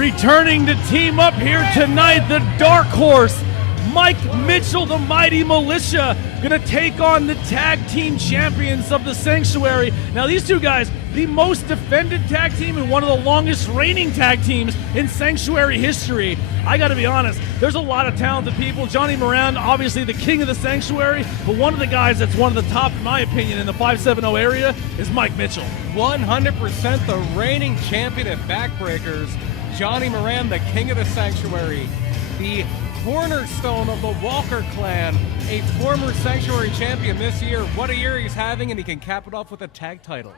Returning to team up here tonight, the dark horse, Mike Mitchell, the mighty Militia, gonna take on the tag team champions of the Sanctuary. Now these two guys, the most defended tag team and one of the longest reigning tag teams in Sanctuary history. I gotta be honest, there's a lot of talented people. Johnny Moran, obviously the king of the Sanctuary, but one of the guys that's one of the top, in my opinion, in the 570 area is Mike Mitchell. 100% the reigning champion at Backbreakers. Johnny Moran, the king of the Sanctuary, the cornerstone of the Walker clan, a former Sanctuary champion this year. What a year he's having, and he can cap it off with a tag title.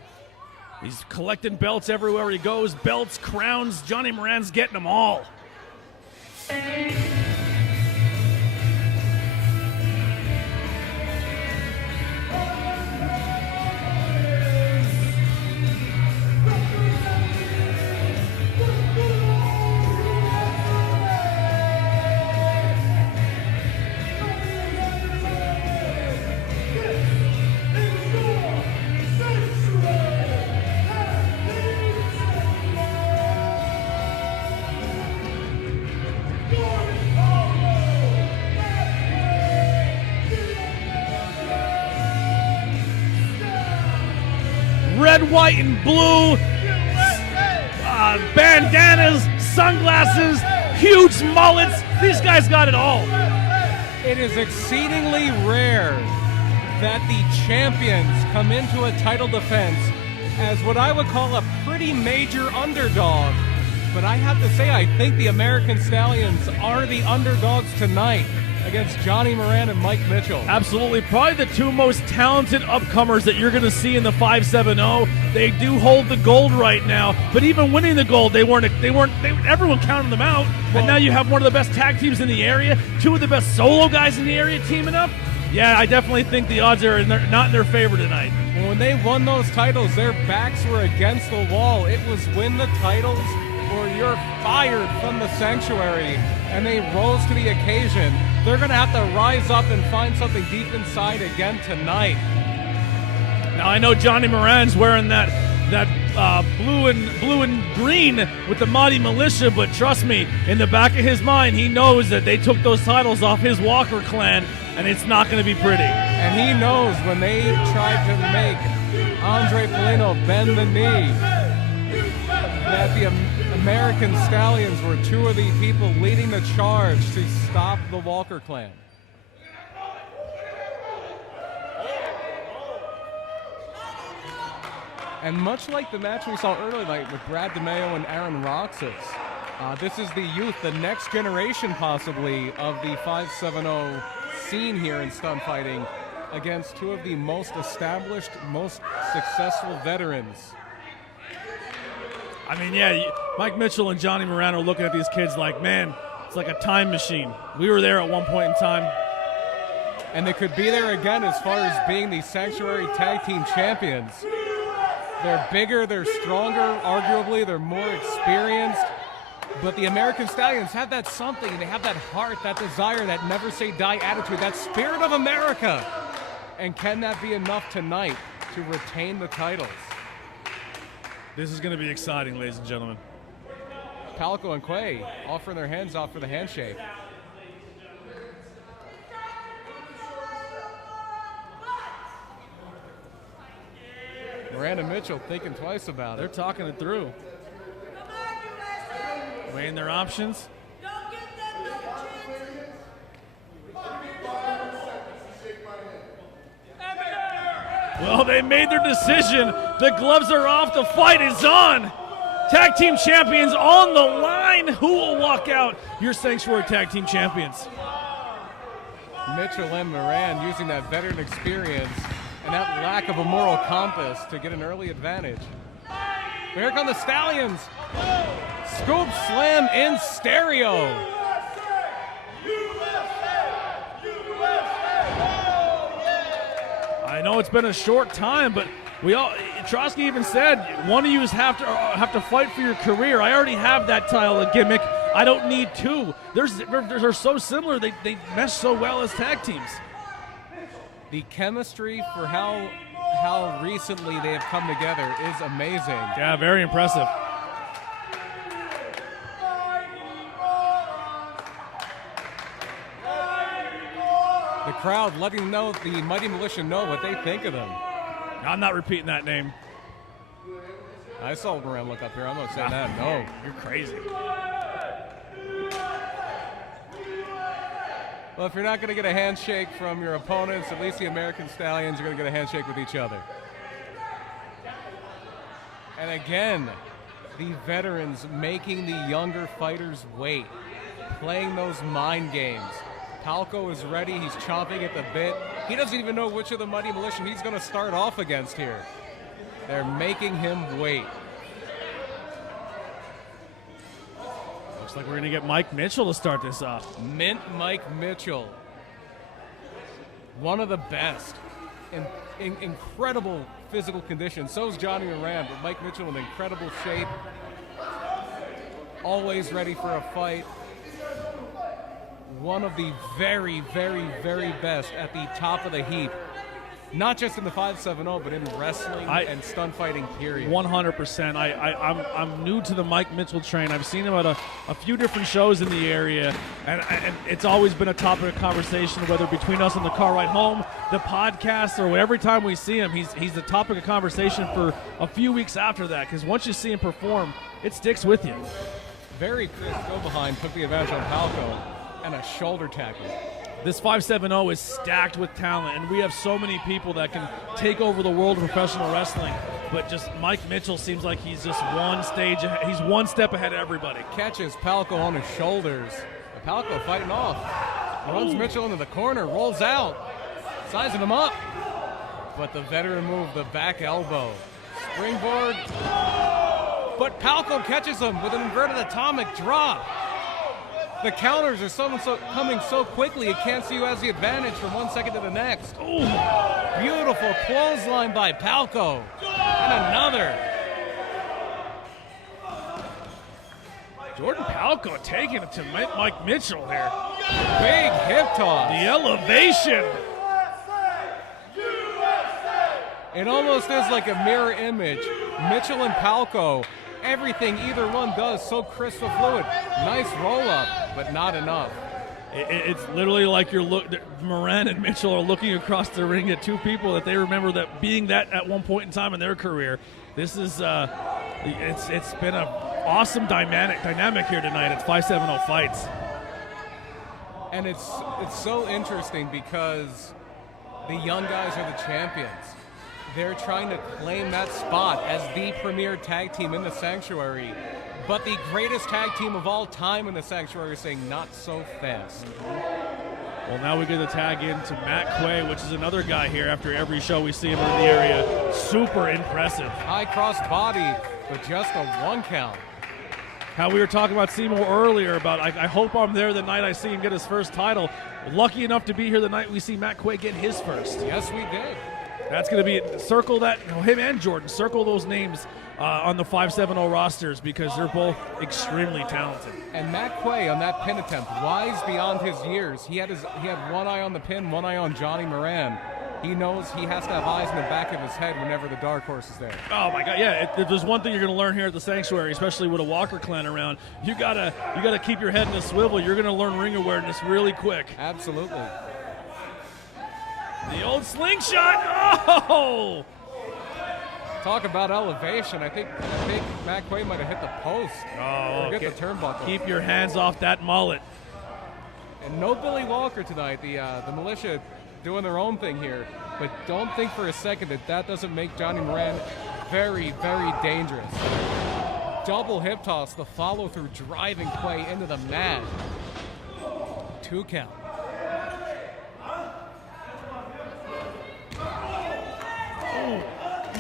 He's collecting belts everywhere he goes, belts, crowns. Johnny Moran's getting them all. Red, white, and blue, bandanas, sunglasses, huge mullets. These guys got it all. It is exceedingly rare that the champions come into a title defense as what I would call a pretty major underdog. But I have to say, I think the American Stallions are the underdogs tonight against Johnny Moran and Mike Mitchell. Absolutely, probably the two most talented upcomers that you're going to see in the 570. They do hold the gold right now, but even winning the gold, everyone counted them out. And now you have one of the best tag teams in the area, two of the best solo guys in the area teaming up. Yeah, I definitely think the odds are not in their favor tonight. Well, when they won those titles, their backs were against the wall. It was win the titles or you're fired from the Sanctuary, and they rose to the occasion. They're going to have to rise up and find something deep inside again tonight. Now I know Johnny Moran's wearing that blue and green with the mighty Militia, but trust me, in the back of his mind, he knows that they took those titles off his Walker clan, and it's not going to be pretty. And he knows when they tried to make Andre Polino bend the knee, that the American Stallions were two of the people leading the charge to stop the Walker clan. And much like the match we saw earlier tonight with Brad DeMeo and Aaron Roxas, this is the youth, the next generation possibly of the 570 scene here in stunt fighting against two of the most established, most successful veterans. I mean, yeah, Mike Mitchell and Johnny Moran are looking at these kids like, man, it's like a time machine. We were there at one point in time. And they could be there again as far as being the Sanctuary Tag Team Champions. They're bigger, they're stronger, arguably, they're more experienced. But the American Stallions have that something. They have that heart, that desire, that never say die attitude, that spirit of America. And can that be enough tonight to retain the titles? This is going to be exciting, ladies and gentlemen. Palico and Quay offering their hands out for the handshake. Miranda Mitchell thinking twice about it. They're talking it through. Weighing their options. Well, they made their decision. The gloves are off. The fight is on. Tag team champions on the line. Who will walk out your Sanctuary Tag Team champions? Mitchell and Moran using that veteran experience and that lack of a moral compass to get an early advantage. Here come the Stallions. Scoop slam in stereo. I know it's been a short time, but Trotsky even said, one of you have to fight for your career. I already have that title gimmick. I don't need two. They're so similar. They mesh so well as tag teams. The chemistry for how recently they have come together is amazing. Yeah, very impressive. The crowd letting know the Mighty Militia know what they think of them. I'm not repeating that name. I saw Moran look up here. I'm not saying that. No. You're crazy. Well, if you're not going to get a handshake from your opponents, at least the American Stallions are going to get a handshake with each other. And again, the veterans making the younger fighters wait, playing those mind games. Palco is ready. He's chomping at the bit. He doesn't even know which of the Mighty Militia he's going to start off against here. They're making him wait. Looks like we're going to get Mike Mitchell to start this off. Mint Mike Mitchell. One of the best. In incredible physical condition. So is Johnny Moran, but Mike Mitchell in incredible shape. Always ready for a fight. One of the very, very, very best at the top of the heap. Not just in the 5-7-0, but in wrestling and stunt fighting, period. 100%. I'm new to the Mike Mitchell train. I've seen him at a few different shows in the area, and it's always been a topic of conversation, whether between us on the car ride home, the podcast, or every time we see him, he's the topic of conversation for a few weeks after that, because once you see him perform, it sticks with you. Very crisp go-behind, took the advantage on Palco, and a shoulder tackle. This 5-7-0 is stacked with talent, and we have so many people that can take over the world of professional wrestling. But just Mike Mitchell seems like he's just one step ahead of everybody. Catches Palco on his shoulders. Palco fighting off. Runs Mitchell into the corner, rolls out, sizing him up. But the veteran move, the back elbow. Springboard. But Palco catches him with an inverted atomic drop. The counters are coming so quickly, it can't see who has the advantage from 1 second to the next. Ooh. Beautiful clothesline by Palco. And another. Jordan Palco taking it to Mike Mitchell there. Big hip toss. The elevation. It almost is like a mirror image. Mitchell and Palco. Everything either one does so crystal fluid. Nice roll up, but not enough. It's literally like Moran and Mitchell are looking across the ring at two people that they remember that being that at one point in time in their career. This is it's been an awesome dynamic here tonight at 5-7-0 Fights. And it's so interesting because the young guys are the champions. They're trying to claim that spot as the premier tag team in the Sanctuary. But the greatest tag team of all time in the Sanctuary is saying, not so fast. Well, now we get the tag in to Matt Quay, which is another guy here after every show we see him in the area. Super impressive. High cross body, but just a 1 count. How we were talking about Seymour earlier about I hope I'm there the night I see him get his first title. Lucky enough to be here the night we see Matt Quay get his first. Yes, we did. That's going to be circle that, him and Jordan, circle those names on the 5-7-0 rosters because they're both extremely talented. And Matt Quay on that pin attempt, wise beyond his years. He had one eye on the pin, one eye on Johnny Moran. He knows he has to have eyes in the back of his head whenever the Dark Horse is there. Oh my God! Yeah, if there's one thing you're going to learn here at the Sanctuary, especially with a Walker clan around, you gotta keep your head in a swivel. You're going to learn ring awareness really quick. Absolutely. The old slingshot. Oh! Talk about elevation. I think Matt Quay might have hit the post. Oh, okay. Get the turnbuckle. Keep your hands off that mullet. And no Billy Walker tonight. The Militia doing their own thing here. But don't think for a second that doesn't make Johnny Moran very, very dangerous. Double hip toss, the follow through driving Quay into the mat. 2 count.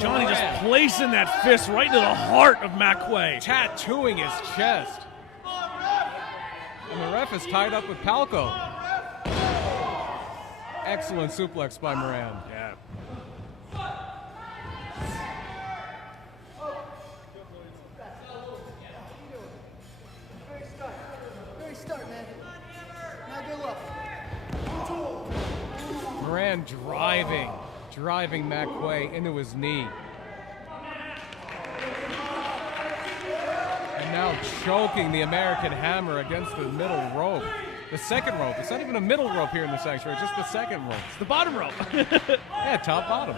Johnny just placing that fist right into the heart of Matt Quay. Tattooing his chest. And the ref is tied up with Palco. Excellent suplex by Moran. Yeah. Great start, man. Now good luck. Moran driving Matt Quay into his knee. And now choking the American Hammer against the middle rope. The second rope. It's not even a middle rope here in the sanctuary, just the second rope. It's the bottom rope. Yeah, top, bottom.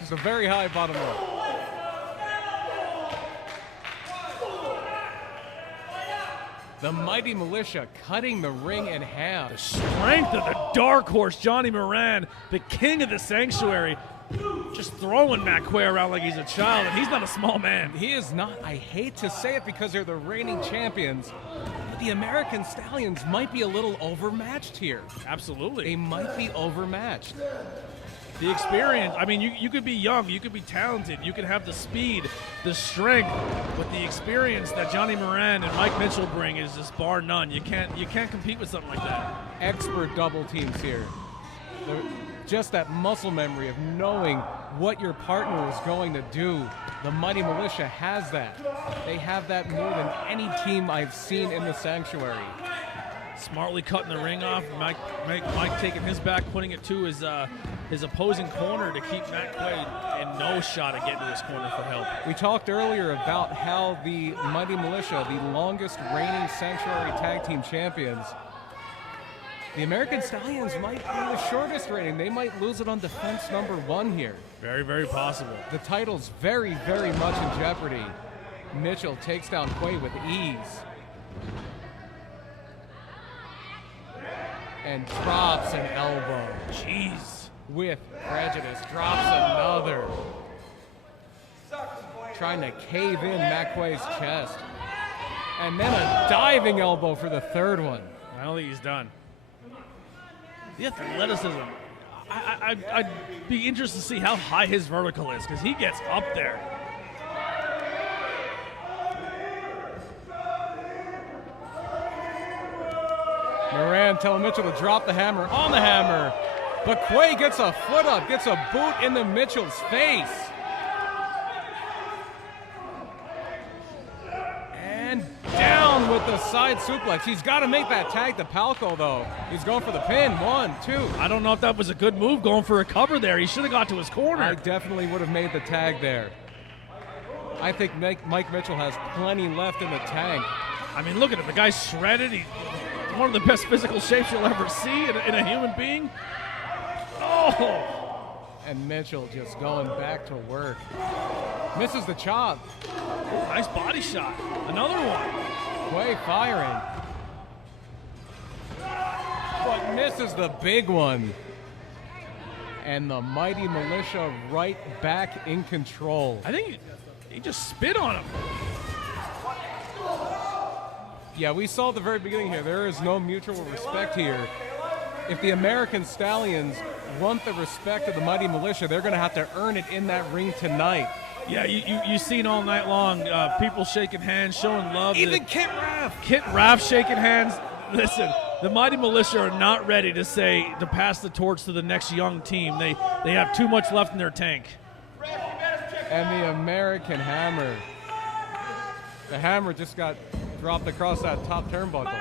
Just a very high bottom rope. The Mighty Militia cutting the ring in half. The strength of the dark horse, Johnny Moran, the king of the sanctuary, just throwing Matt Quay around like he's a child, and he's not a small man. He is not. I hate to say it because they're the reigning champions, but the American Stallions might be a little overmatched here. Absolutely. They might be overmatched. The experience, I mean, you could be young, you could be talented, you could have the speed, the strength, but the experience that Johnny Moran and Mike Mitchell bring is just bar none. You can't compete with something like that. Expert double teams here. Just that muscle memory of knowing what your partner is going to do. The Mighty Militia has that. They have that more than any team I've seen in the sanctuary. Smartly cutting the ring off. Mike taking his back, putting it to his opposing corner to keep Matt Quay in no shot at getting to this corner for help. We talked earlier about how the Mighty Militia, the longest reigning sanctuary tag team champions, the American Stallions might be the shortest reigning. They might lose it on defense number 1 here. Very, very possible. The title's very, very much in jeopardy. Mitchell takes down Quay with ease. And drops an elbow. Jeez. With prejudice. Drops another. Trying to cave in Matt Quay's chest. And then a diving elbow for the third one. I don't think he's done. The athleticism. I'd be interested to see how high his vertical is, because he gets up there. Moran telling Mitchell to drop the hammer on the hammer. But Quay gets a foot up, gets a boot into Mitchell's face. And down with the side suplex. He's got to make that tag to Palco, though. He's going for the pin. 1, 2. I don't know if that was a good move going for a cover there. He should have got to his corner. I definitely would have made the tag there. I think Mike Mitchell has plenty left in the tank. I mean, look at him. The guy's shredded. He's one of the best physical shapes you'll ever see in a human being. Oh! And Mitchell just going back to work. Misses the chop. Ooh, nice body shot. Another one. Quay firing. But misses the big one. And the Mighty Militia right back in control. I think he just spit on him. Yeah, we saw at the very beginning here, there is no mutual respect here. If the American Stallions want the respect of the Mighty Militia, they're going to have to earn it in that ring tonight. Yeah, you've seen all night long people shaking hands, showing love. Even Kit Raff. Kit Raff shaking hands. Listen, the Mighty Militia are not ready to pass the torch to the next young team. They have too much left in their tank. And the American Hammer. The hammer just got dropped across that top turnbuckle.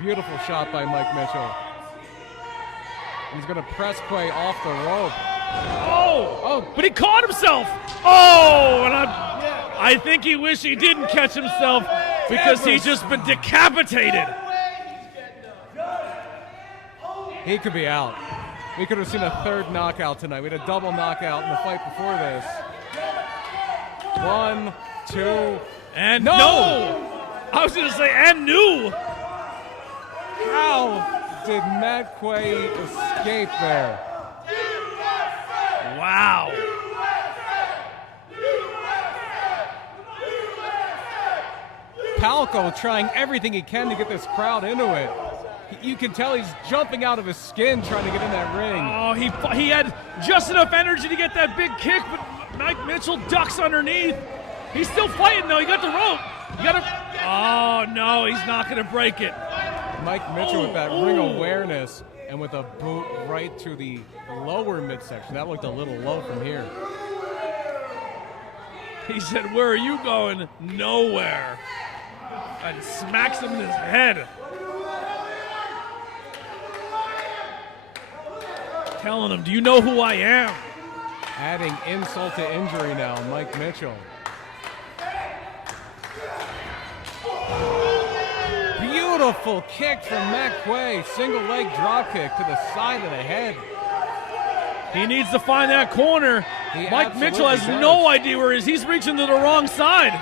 Beautiful shot by Mike Mitchell. He's going to press Quay off the rope. Oh, but he caught himself. Oh, and I think he wished he didn't catch himself because he's just been decapitated. He could be out. We could have seen a third knockout tonight. We had a double knockout in the fight before this. 1, 2, and no! I was going to say, and new. How did Matt Quay escape there? Wow. Palco trying everything he can to get this crowd into it. You can tell he's jumping out of his skin trying to get in that ring. Oh, he had just enough energy to get that big kick, but Mike Mitchell ducks underneath. He's still fighting, though. He got the rope. Oh, no, he's not going to break it. Mike Mitchell with that ring awareness and with a boot right to the lower midsection. That looked a little low from here. He said, "Where are you going?" Nowhere. And smacks him in his head. Telling him, "Do you know who I am?" Adding insult to injury now, Mike Mitchell. Beautiful kick from McQuay. Single leg drop kick to the side of the head. He needs to find that corner. He Mike Mitchell has absolutely no does. idea where he is. He's reaching to the wrong side.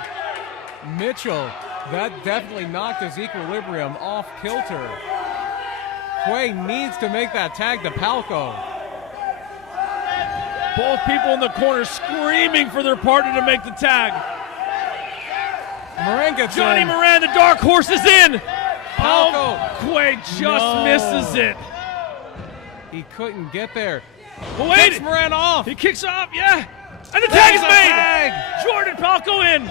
Mitchell, that definitely knocked his equilibrium off kilter. Quay needs to make that tag to Palco. Both people in the corner screaming for their partner to make the tag. Moran gets Johnny in. Moran, the dark horse, is in. Palco. Oh, Quay just misses it. He couldn't get there. But wait, Kicks Moran off. he kicks off, yeah. And the tag is There's a made. tag. Jordan Palco in.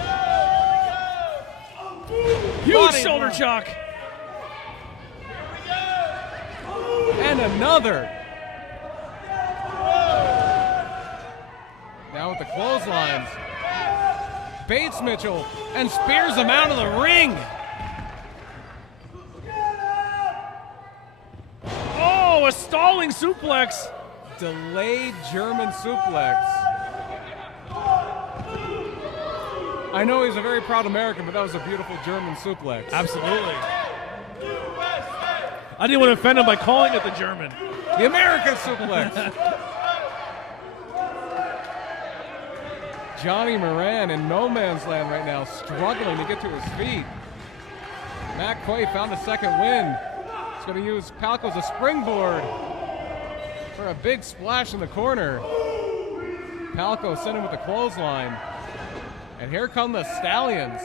Huge Body shoulder blow. choke. And another. Now with the clotheslines. Baits Mitchell and spears him out of the ring. Oh, a stalling suplex. Delayed German suplex. I know he's a very proud American, but that was a beautiful German suplex. Absolutely. I didn't want to offend him by calling it the German. The American suplex. Johnny Moran in no man's land right now, struggling to get to his feet. Matt Quay found a second win. He's going to use Palco as a springboard for a big splash in the corner. Palco sent him with the clothesline. And here come the Stallions.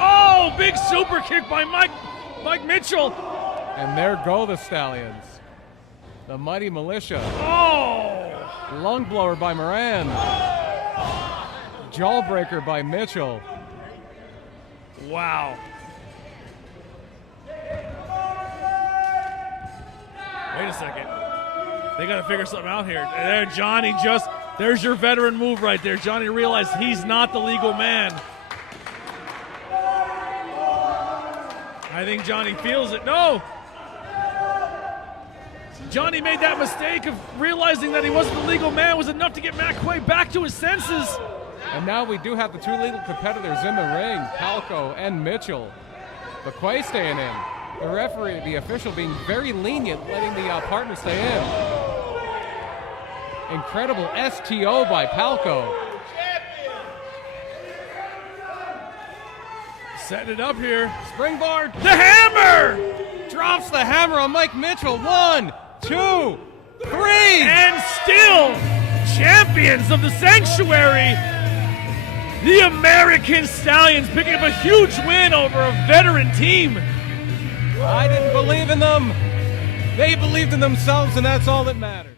Oh, big super kick by Mike Mitchell. And there go the Stallions. The Mighty Militia. Oh. Lung blower by Moran. Jawbreaker by Mitchell. Wow. Wait a second. They got to figure something out here. There, Johnny there's your veteran move right there. Johnny realized he's not the legal man. I think Johnny feels it. No. Johnny made that mistake of realizing that he wasn't the legal man was enough to get Matt Quay back to his senses. And now we do have the two legal competitors in the ring, Palco and Mitchell. But Quay staying in. The referee, the official being very lenient, letting the partner stay in. Incredible STO by Palco. Setting it up here. Springboard. The hammer! Drops the hammer on Mike Mitchell. 1, 2, 3. And still champions of the Sanctuary. The American Stallions picking up a huge win over a veteran team. I didn't believe in them. They believed in themselves, and that's all that matters.